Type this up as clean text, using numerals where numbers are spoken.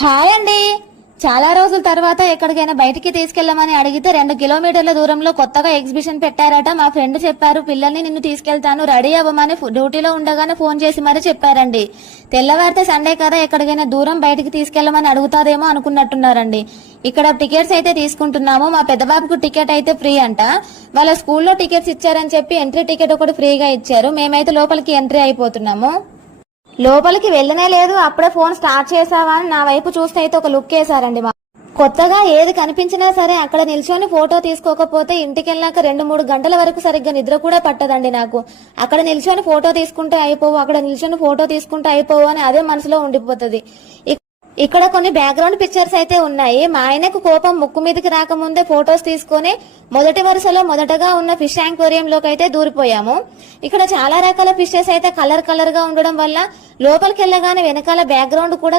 Hi అండి. చాలా రోజుల తర్వాత ఎక్కడికైనా బయటికి తీసుకెళ్లమని అడిగితే 2 కిలోమీటర్ల దూరంలో కొత్తగా ఎగ్జిబిషన్ పెట్టారట. మా ఫ్రెండ్ చెప్పారు, పిల్లల్ని నిన్ను తీసుకెళ్తాను రెడీ అవ్వమని డ్యూటీలో ఉండగానే ఫోన్ చేసి మరీ చెప్పారండి. తెల్లవారితే సండే కదా, ఎక్కడికైనా దూరం బయటికి తీసుకెళ్లమని అడుగుతాదేమో అనుకున్నట్టున్నారండి. ఇక్కడ టికెట్స్ అయితే తీసుకుంటున్నాము. మా పెద్దబాబుకు టికెట్ అయితే ఫ్రీ అంట. వాళ్ళ స్కూల్లో టికెట్స్ ఇచ్చారని చెప్పి ఎంట్రీ టికెట్ ఒకటి ఫ్రీగా ఇచ్చారు. మేమైతే లోపలికి ఎంట్రీ అయిపోతున్నాము. లోపలికి వెళ్ళనే లేదు, అప్పుడే ఫోన్ స్టార్ట్ చేసావా అని నా వైపు చూస్తే అయితే ఒక లుక్ వేశారండి. కొత్తగా ఏది కనిపించినా సరే అక్కడ నిల్చొని ఫోటో తీసుకోకపోతే ఇంటికి వెళ్ళాక 2-3 గంటల వరకు సరిగ్గా నిద్ర కూడా పట్టదండి నాకు. అక్కడ నిల్చొని ఫోటో తీసుకుంటే అయిపోవు, అక్కడ నిల్చొని ఫోటో తీసుకుంటే అయిపోవు అని అదే మనసులో ఉండిపోతుంది. ఇక్కడ కొన్ని బ్యాక్గ్రౌండ్ పిక్చర్స్ అయితే ఉన్నాయి. మా ఆయనకు కోపం ముక్కు మీదకి రాకముందే ఫొటోస్ తీసుకుని మొదటి వరుసలో మొదటగా ఉన్న ఫిష్ యాక్వేరియం లోకి అయితే దూరిపోయాము. ఇక్కడ చాలా రకాల ఫిషెస్ అయితే కలర్ గా ఉండడం వల్ల లోపలికి వెళ్ళగానే వెనకాల బ్యాక్గ్రౌండ్ కూడా